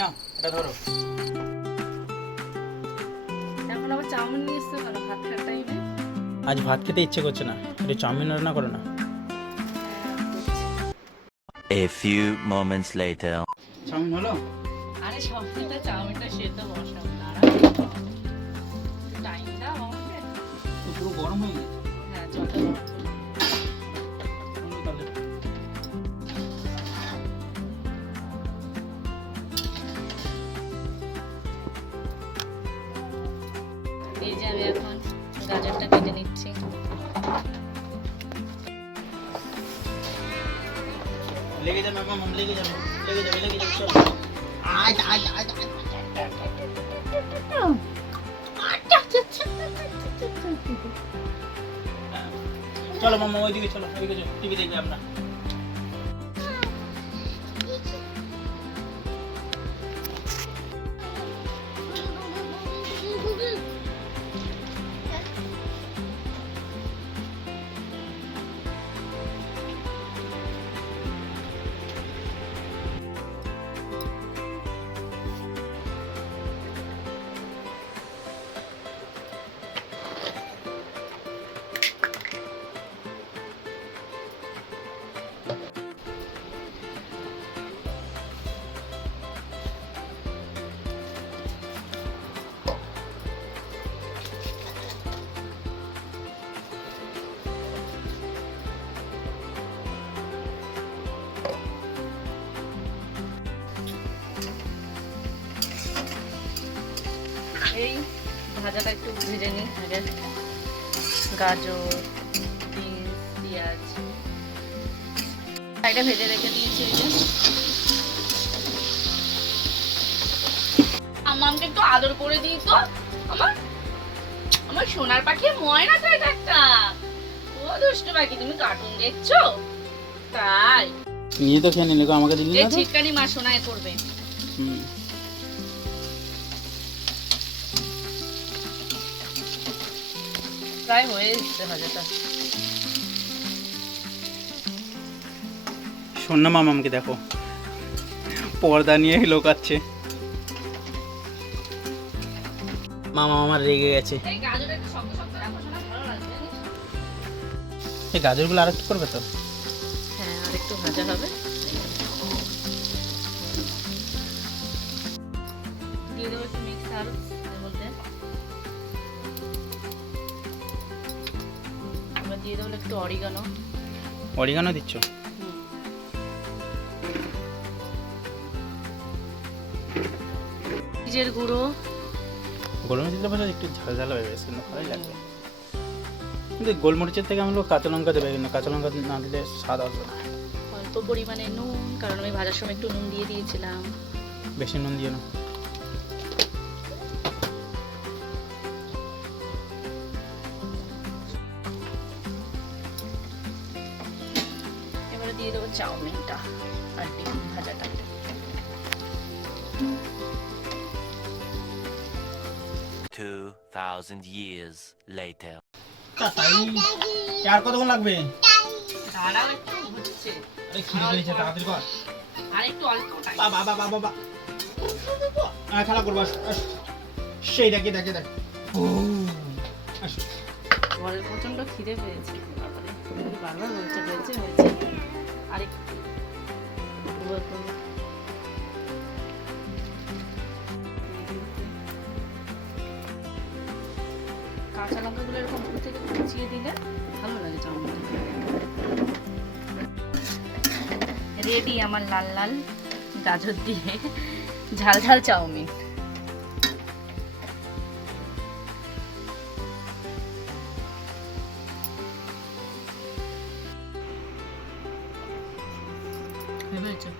নাও এটা ধরো। এখন আবার চাউমিন নিয়ে এসছো কেন ভাত খাওয়ার টাইমে? আজ ভাত খেতে ইচ্ছে করছে না, একটু চাউমিন রান্না করো না। A few moments later. Chow mein হলো? আরে সবজিটা চাউমিনটা সেদ্ধ বসাবো না, টাইম দাও আমাকে। তো পুরো গরম হয়ে গেছে। হ্যাঁ জলটা গরম করো। হলো তাহলে। এই যে আমি এখন গাজরটা কেটে নিচ্ছি। লেগে যাবে মামা, লেগে যাবে চলো। চলো মামা ওইদিকে চলো, ওইদিকে চলো, টিভি দেখবে আমরা। এই ভাজাটা একটু ভেজে নিই আগে। গাজর, বিনস, পেঁয়াজ এটা ভেজে রেখে দিয়েছি। এই যে আমাকে একটু আদর করে দিই তো। আমার আমার সোনার পাখি ময়না তো এটা একটা। ও দুষ্টু পাখি, তুমি কার্টুন দেখছো তাই? নিয়ে তো খেয়ে নিলে গো, আমাকে দিলি এই না তো। ছিটকানি মা সোনায় করবে। হুম। প্রায় হয়ে এসছে ভাজাটা। শোন না মামা, আমাকে দেখো, পর্দা নিয়ে লোকাচ্ছে। মামা আমার রেগে গেছে। এই গাজরটা একটু শক্ত শক্ত রাখো, সোনা ভালো লাগবে জানিস? এই গাজরগুলো আর একটু করবে তো? হ্যাঁ আর একটু ভাজা হবে। দিয়ে দেবো একটু মিক্স হার্বস এর মধ্যে। আমরা দিয়ে দেবো একটু অরিগানো। অরিগানো দিচ্ছ? জিরের গুঁড়ো। গোলমরিচ দিলে পরে একটু ঝাল ঝাল হয়ে গেছে, কিন্তু ভালোই লাগবে। কিন্তু গোলমরিচের থেকে আমরা কাঁচা লঙ্কা দেবে, কিন্তু কাঁচা লঙ্কা না দিলে স্বাদ আসবে না। অল্প পরিমাণে নুন, কারণ আমি ভাজার সময় একটু নুন দিয়ে দিয়েছিলাম। বেশি নুন দিও না। এবারে দিয়ে দেবো চাউমিনটা আর ডিম ভাজাটা। 2000 years later. আর কতক্ষণ লাগবে? দাঁড়াও একটু হচ্ছে। আরে খিদে পেয়েছে, তাড়াতাড়ি কর। আর একটু অল্প টাইম। বাবা বাবা বাবা, খেলা করবো। সেই দেখে দেখে দেখ। বরের প্রচন্ড খিদে পেয়েছে। বাবারে, বারবার বলছে হয়েছে হয়েছে। আর একটু কাঁচা লঙ্কাগুলো এরকম উপর থেকে কুচিয়ে দিলে ভালো লাগে চাউমিন। রেডি আমার লাল লাল গাজর দিয়ে ঝাল ঝাল চাউমিন। ভেবেছো